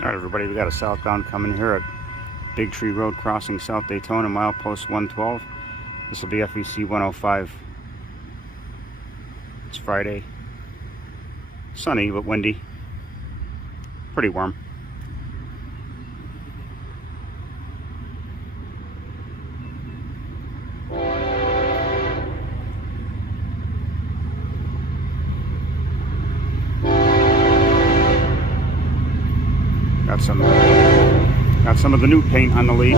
Alright everybody, we got a southbound coming here at Big Tree Road crossing South Daytona, milepost 112. This will be FEC-105. It's Friday. Sunny but windy. Pretty warm. Got some of the new paint on the lead.